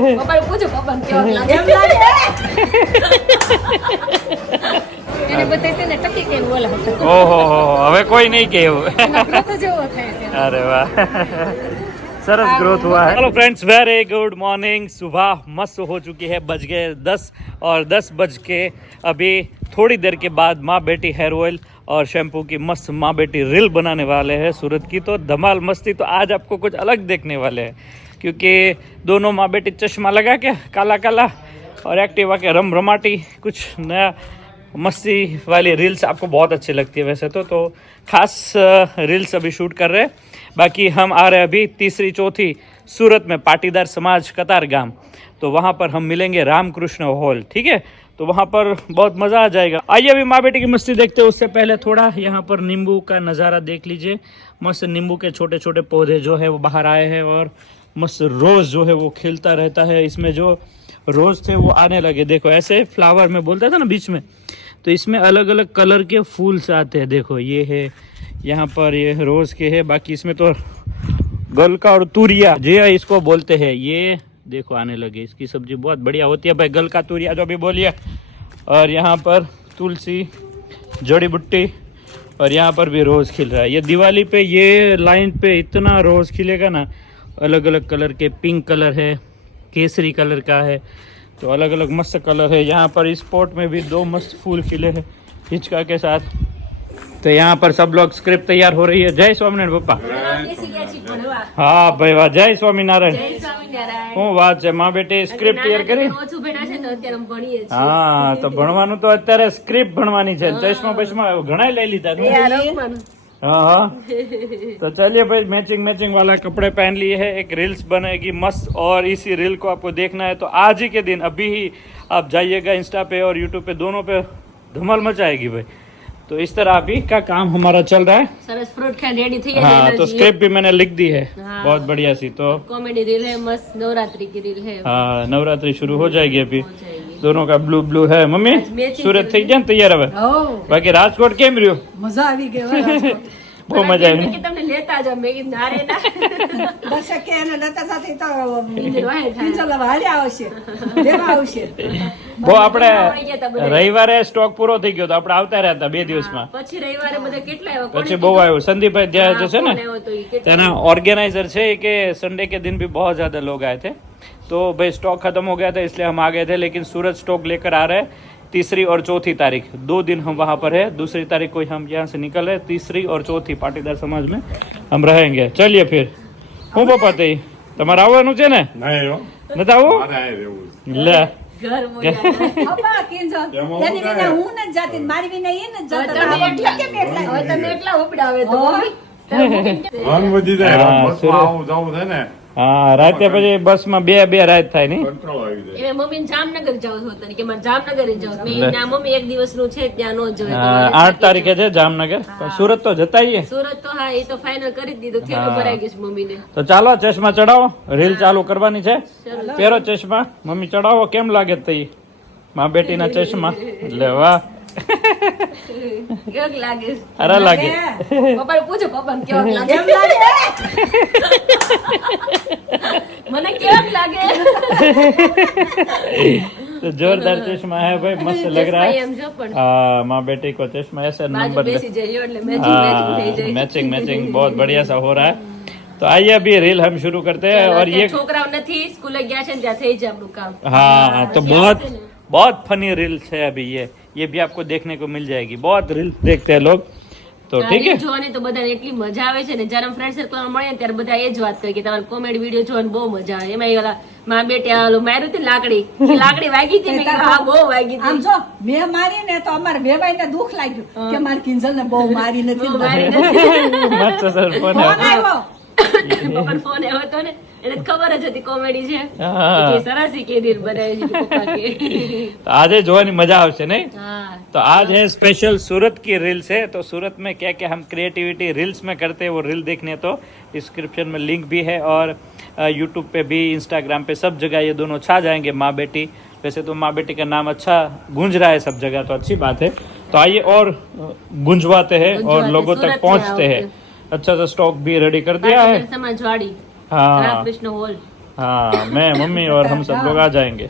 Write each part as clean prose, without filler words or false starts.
પપ્પાને પૂછો પપ્પાને કેવું લાગે એમ લાગે એને બતાઈ છે ને ટકી કે બોલા ઓહો હવે કોઈ नहीं કે એવું ગ્રોથ જેવો થાય છે अरे वाह सरस ग्रोथ हुआ है। Hello friends, very good morning. सुबह मस्त हो चुकी है, बज गए 10 और 10 बज के अभी थोड़ी देर के बाद माँ बेटी हेयर ऑयल और शैम्पू की मस्त माँ बेटी रील बनाने वाले हैं सूरत की। तो धमाल मस्ती, तो आज आपको कुछ अलग देखने वाले हैं क्योंकि दोनों माँ बेटी चश्मा लगा के काला काला और एक्टिवा के रम रमाटी कुछ नया मस्ती वाली रील्स आपको बहुत अच्छी लगती है वैसे तो खास रील्स अभी शूट कर रहे हैं। बाकी हम आ रहे हैं अभी तीसरी चौथी सूरत में पाटीदार समाज कतार गांव, तो वहाँ पर हम मिलेंगे रामकृष्ण हॉल, ठीक है। तो वहाँ पर बहुत मज़ा आ जाएगा। आइए अभी माँ बेटी की मस्ती देखते हैं। उससे पहले थोड़ा यहाँ पर नींबू का नज़ारा देख लीजिए। मस्त नींबू के छोटे छोटे पौधे जो है वो बाहर आए हैं और मस्त रोज़ जो है वो खिलता रहता है। इसमें जो रोज़ थे वो आने लगे, देखो ऐसे फ्लावर में बोलता था ना बीच में, तो इसमें अलग अलग कलर के फूल से आते हैं। देखो ये है यहाँ पर, ये रोज़ के है। बाकी इसमें तो गलका और तुरिया जी इसको बोलते हैं, ये देखो आने लगे। इसकी सब्जी बहुत बढ़िया होती है भाई, गलका तुरिया जो भी बोलिए। और यहाँ पर तुलसी जड़ी बूटी और यहाँ पर भी रोज़ खिल रहा है। ये दिवाली पे ये लाइन पे इतना रोज़ खिलेगा ना, अलग अलग कलर के, पिंक कलर है, केसरी कलर का है, तो अलग अलग मस्त कलर है। यहाँ पर इस पॉट में भी 2 मस्त फूल खिले हैं हिचका के साथ। तो यहाँ पर सब लोग स्क्रिप्ट तैयार हो रही है। जय स्वामीनारायण पप्पा। हाँ भाई वाह, जय स्वामीनारायण। હું વાત છે માં બેટી સ્ક્રિપ્ટ તૈયાર કરી? હા તો ભણવાનું તો અત્યારે સ્ક્રિપ્ટ ભણવાની છે, ચશ્મા બસમાં ઘણા લઈ લીધા। हाँ हाँ तो चलिए भाई, मैचिंग मैचिंग वाला कपड़े पहन लिए हैं। एक रील्स बनेगी मस्त और इसी रील को आपको देखना है तो आज ही के दिन अभी ही आप जाइएगा इंस्टा पे और यूट्यूब पे, दोनों पे धमाल मचाएगी भाई। तो इस तरह अभी का काम हमारा चल रहा है। सरस फ्रूट खाने रेडी थी। हाँ तो स्क्रिप्ट भी मैंने लिख दी है। हाँ, बहुत बढ़िया सी। तो कॉमेडी रील है, मस्त नवरात्रि की रील है। हाँ नवरात्रि शुरू हो जाएगी अभी, दोनों का ब्लू ब्लू है। मम्मी सूरत थी जाए तैयार હવે? બાકી રાજકોટ કેમ રહ્યો? મજા આવી ગઈ બહુ મજા આવી કે તમને લેતા જાવ મેં કીધું ના રે ના બસ કે એને લેતા સાથે તો કિંજલ હાલ્યા આવશે લેવા આવશે। બહુ આપણે રવિવારે સ્ટોક પૂરો થઈ ગયો તો આપણે આવતા રહ્યા હતા 2 દિવસમાં। પછી રવિવારે બધા કેટલા આવ્યા? પછી બહુ આવ્યો। સંદીપભાઈ ત્યાં જે છે ને તેના ઓર્ગેનાइजर છે કે संडे के दिन भी बहुत ज्यादा लोग आए थे, तो भाई स्टॉक खत्म हो गया था इसलिए हम आ गए थे। लेकिन सूरत स्टॉक लेकर आ रहे हैं 3री और 4थी तारीख, 2 दिन हम वहाँ पर है। 2री तारीख को हम यहाँ से निकल रहे, 3री और 4थी पाटीदार समाज में हम रहेंगे। चलिए फिर હું પપ્પા તે તમારે આવવાનું છે ને? નથી આવું લે ઘર મોયા કિંજલ એની વિના હું ન જાતી, મારી વિના એ ન જાતા। હવે તમે એટલા ઉપડાવે તો રંગ વધી જાય, બસમાં આવું જવું છે ને। હા રાતે પછી બસમાં 2 રાત થાય નહીં? કંટ્રોલ આવી જાય। એ મમ્મી જામનગર જાવ છો તને કે મારે જામનગર જાવ, મેં ના મમ્મી 1 દિવસનું છે ત્યાં નો જોઈએ। 8 તારીખે છે જામનગર, પણ સુરત તો જતા આવીએ। સુરત તો હા એ તો ફાઇનલ કરી દીધું, થેલો ભરાઈ ગયું છે મમ્મીને। તો ચાલો ચશ્મા ચડાવો, રીલ ચાલુ કરવાની છે। પહેરો ચશ્મા મમ્મી ચડાવો, કેમ લાગે તઈ માં બેટીના ચશ્મા? લે વાહ કેવું લાગે? અરે લાગે। પપ્પાને પૂછો પપ્પાને કેવું લાગે એમ લાગે મને કેવું લાગે? तो जोरदार चश्मा है भाई, मस्त लग रहा है। हाँ माँ बेटी को चश्मा ऐसे नंबर मैचिंग मैचिंग बहुत बढ़िया सा हो रहा है। तो आइए अभी रील हम शुरू करते हैं। और ये छोकराओ નથી સ્કૂલે ગયા છે ત્યાં થઈ જાય આપણું કામ। हाँ तो बहुत फनी रील्स है अभी, ये भी आपको देखने को मिल जाएगी। बहुत रील्स देखते हैं लोग, तो ठीक है। જોવાની તો બધાને એટલી મજા આવે છે ને, જ્યારે ફ્રેન્ડ સર્કલમાં મળે ત્યારે બધા એ જ વાત કરે કે તમારે કોમેડી વિડીયો જોવાની બહુ મજા આવે। એમાં ઓલા માં બેટી આલો માર્યું હતી લાકડી વાગી હતી ને? હા બહુ વાગી હતી। આમ જો મેં મારી ને તો અમાર વેવાઈને દુખ લાગ્યું કે મારી કિંજલ ને બહુ મારી નથી। मस्त सर फोन ફોન આવ્યો, પપ્પાનો ફોન આવ્યો હતો ને, એને ખબર જ હતી કોમેડી છે કે સરસ કે રીલ બનાવી છે પપ્પા કે। तो आज જોવાની મજા આવશે નહીં? હા तो आज है स्पेशल सूरत की रील्स है। तो सूरत में क्या क्या हम क्रिएटिविटी रील्स में करते हैं वो रील देखने तो डिस्क्रिप्शन में लिंक भी है, और यूट्यूब पे भी, इंस्टाग्राम पे, सब जगह ये दोनों छा जाएंगे माँ बेटी। वैसे तो माँ बेटी का नाम अच्छा गूंज रहा है सब जगह, तो अच्छी बात है। तो आइए और गुंजवाते हैं और लोगों तक पहुँचते हैं। अच्छा सा स्टॉक भी रेडी कर दिया है समाजवाड़ी हाँ रामकृष्ण हॉल। हाँ मैं मम्मी और हम सब लोग आ जाएंगे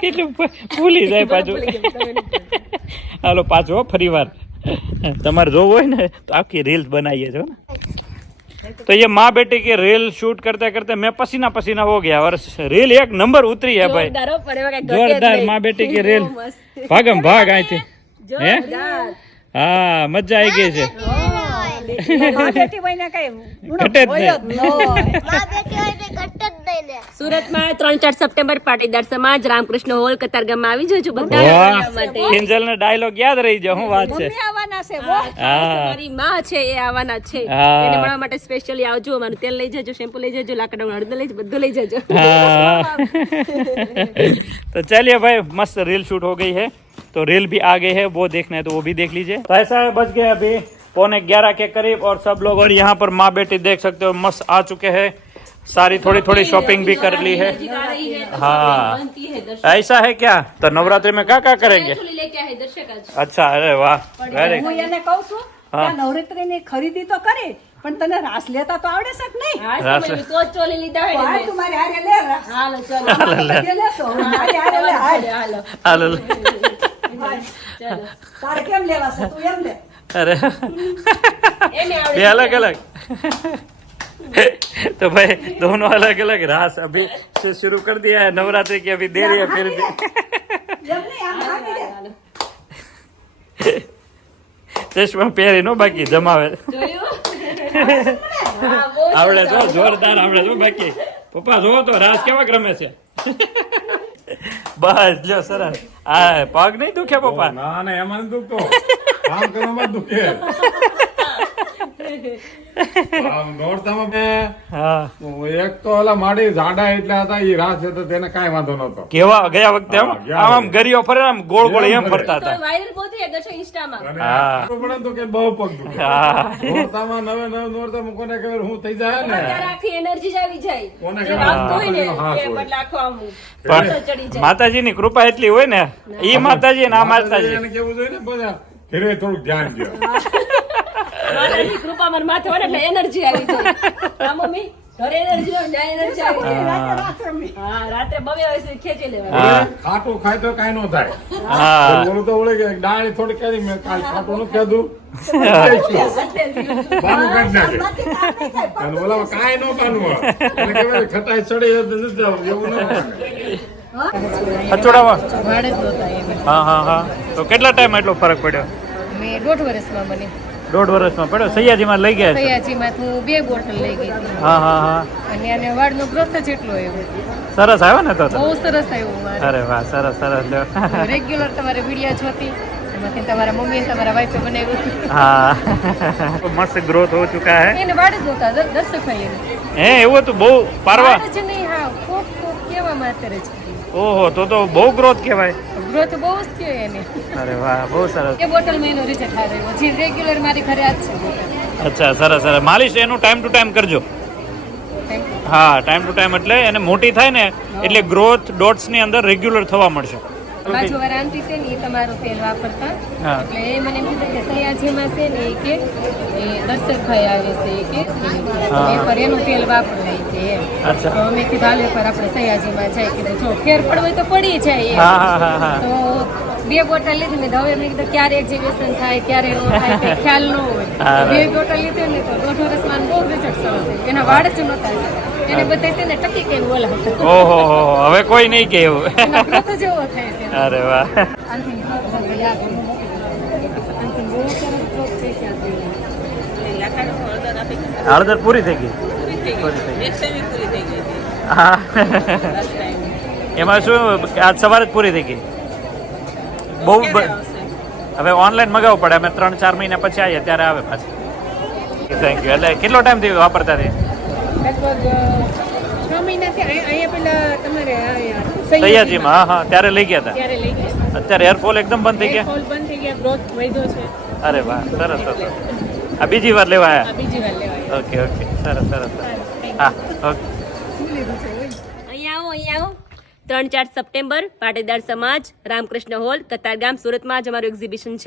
કેટલું ભૂલી જાય પાછું હાલો પાછો ફરી વાર તમારે જોવું હોય ને તો આખી રીલ્સ બનાવીએ છો ને तो ये माँ बेटी की रील शूट करते करते मैं पसीना पसीना हो गया और रील एक नंबर उतरी है भाई जोरदार माँ बेटी की रील भागम भाग आई थी हैं हाँ मजा आई गई છે બેટી બહેને કઈ ઘટે જ નહીં. સુરતમાં 3-4 સપ્ટેમ્બર પાટીદાર સમાજ રામકૃષ્ણ હોલ કતારગામમાં આવી જજો બધા વાહ જોવા માટે. કિંજલ ને ડાયલોગ યાદ રહી જાય શું વાત છે મમ્મી આવવાના છે બહુ હા મારી માં છે એ આવવાના છે હા. એને મળવા માટે સ્પેશિયલી આવજો અમારું તેલ લઈ જજો શેમ્પુ લઈ જજો લાકડા હળદર લઈ જજો બધું લઈ જજો हाँ तो चलिए भाई मस्त रील शूट हो गई है तो रील भी आ गई है वो देखना है तो वो भी देख लीजिए तो ऐसा है बच गया अभी 11:15 के करीब और सब लोग और यहाँ पर माँ बेटी देख सकते हो मस्त आ चुके हैं सारी थोड़ी थोड़ी शॉपिंग भी कर ली है हाँ ऐसा है क्या तो नवरात्रि में क्या क्या करेंगे लेके आए दर्शक आज अच्छा अरे वाह वेरी હું એને કહું છું કે નવરાત્રીની ખરીદી તો કરે પણ તને રાસ લેતા તો આવડે છે કે નહીં આ સમય તો જ ચોલી લીધા હોય હાલ ને તું મારી હારે લે રાસ હાલો ચલો બધે લેશો મારી હારે લે હાલ હાલો हालो ચલો તારે કેમ લેવા છે તું એમ લે अरे એને આવડે ये अलग अलग तो भाई दोनों अलग अलग रास अभी से शुरू कर दिया है नवरात्रि की अभी देरी है फिर भी એમ નહીં આમ હાકી લે ચશ્મા પહેરી નો બાકી જમાવે જોયું હા બહુ આવડે તો જોરદાર આવડે તો બાકી પપ્પા જોવો તો રાસ કેવા રમે છે બસ લ્યો સરસ આ પગ નહીં દુખે પપ્પા ના ના એમાં નથી દુખતો કામ કરવામાં જ દુખે આમ દોડતામાં મેં હા એક તો ઓલા માડી જાડા એટલા હતા એ રાસ હતો તેને કાંઈ વાંધો નતો કેવા ગયા વખતે આમ હા, ગયા આમ ગરીઓ ફરે આમ ગોળ ગોળ એમ ફરતા તો હતા વાયરલ બહુ થઈ દર્શક ઇન્સ્ટામાં અને હા. આટલું પડે ને તો કે બહુ પગ દુખે હા દોડતામાં નવે દોડતામાં કોને ખબર હું થઈ જાય ને ત્યારે આખી એનર્જી જ આવી જાય કોને જે ખબર વાગતું હોય ને માતાજીનો હાથ એ હોય. બદલે આખો આમ પણ ચડી જાય માતાજીની કૃપા એટલી હોય ને ઈ માતાજી ને આ માતાજી એને કેવું જોઈએ ને બધા ફેરે થોડુંક ધ્યાન દો માતાજી કૃપા મારા માથે હોય ને એટલે એનર્જી આવી જાય હા મમ્મી ઘરે એનર્જી હોય ને એનર્જી આવી જાય રાસ રમી હા રાત્રે બબે વાગે ખેંચી લેવા હા ખાટું ખાય તો કાંઈ ન થાય હા બોલું તો બોલે કે ડાળી થોડી કરી મેં કાલ ખાટું નથી ખાધું બાનું કાઢી નાખે અને બોલા કાંઈ ન બાનું અને કહેવાય ખટાઈ ચડી હોય તો નથી જવું એવું ન હોય. અચોડામાં ભાડે જ નહોતા એમ હા હા હા તો કેટલા ટાઈમ એટલો ફરક પડ્યો મેં 1.5 વર્ષમાં મને 1.5 વર્ષમાં પડ્યો સૈયાજીમાં લઈ ગયા છે સયાજીમાં હું 2 બોટલ લઈ ગઈ હતી હા હા હા અને આને વાળનો ગ્રોથ જ એટલો આવ્યો સરસ આવ્યો ને તો બહુ સરસ આવ્યો મારે અરે વાહ સરસ સરસ લ્યો રેગ્યુલર તમારે વિડીયો જોતી એમાંથી તમારા મમ્મી અને તમારા વાઈફે બનાવ્યું हाँ मस्त ग्रोथ हो चुका है એને વાડ જ નહોતા દર્શકભાઈ એને હે એવું હતું બહુ પારવા વાડ જ નહીં હા કોક કોક કેવામાં અત્યારે જ ઓહો તો બહુ ગ્રોથ કહેવાય ગ્રોથ બહુ જ થયો એને અરે વાહ બહુ સરસ એ બોટલમાં એનો રિઝલ્ટ આવ્યો જે રેગ્યુલર મારી ઘરે આજ છે અચ્છા સરસ સરસ માલિશ એનું ટાઈમ ટુ ટાઈમ કરજો થેન્ક યુ હા ટાઈમ ટુ ટાઈમ એટલે એને મોટી થાય ને એટલે ગ્રોથ ડોટ્સ ની અંદર રેગ્યુલર થવા મળશે બાજુવાળા આંટી છે ને એ તમારું તેલ વાપરતા હા. એટલે એ મને એમ કીધું કે સયાજીમાં છે ને એ કે એ દર્શકભાઈ આવે છે એ કે હા. એ પર એનું તેલ વાપરે કે એમ અચ્છા. તો અમે કીધું હાલે પર આપણે સયાજીમાં જાય કીધું જો ફેર પડવો હોય તો પડી જાય એમ. હા હા હા હા તો 2 બોટલ લીધી મેં હવે મેં કીધું ક્યારે એક્ઝિબિશન થાય ક્યારે ન થાય કંઈ ખ્યાલ ન હોય હા. 2 બોટલ લીધી ને તો 1.5 વર્ષમાં બહુ રિઝલ્ટ સરસ છે એના વાળ જ નહોતા એને બધા છે ને ટકી કઈ બોલાવતા ઓહો હો હવે કોઈ નહીં કે એવું એનો ગ્રોથ જ એવો થાય છે અરે વાહ આનથી બહુ સરસ ગ્રોથ થઈ છે આ હળદર પૂરી થઈ ગઈ પૂરી થઈ ગઈ હા એમાં શું આજ સવારે જ પૂરી થઈ ગઈ બહુ હવે ઓનલાઈન મગાવવું પડે અમે 3-4 મહિના પછી આવીએ ત્યારે આવે પાછી થેન્ક યુ એટલે કેટલો ટાઈમ થી વાપરતા હતી લગભગ 6 મહિનાથી અહીંયા પેલા તમારે સૈયાજીમાં હા હા ત્યારે લઈ ગયા હતા ત્યારે લઈ ગયા અત્યારે હેરફોલ એકદમ બંધ થઈ ગયા ફોલ બંધ થઈ ગયા ગ્રોથ વધ્યો છે અરે વાહ સરસ સરસ આ બીજી વાર લેવા આ આવ્યા બીજી વાર લેવાય ઓકે ઓકે સરસ સરસ હા ઓકે અહીંયા આવો 3-4 સપ્ટેમ્બર પાટીદાર સમાજ રામકૃષ્ણ હોલ કતારગામ સુરતમાં જ અમારું એક્ઝિબિશન છે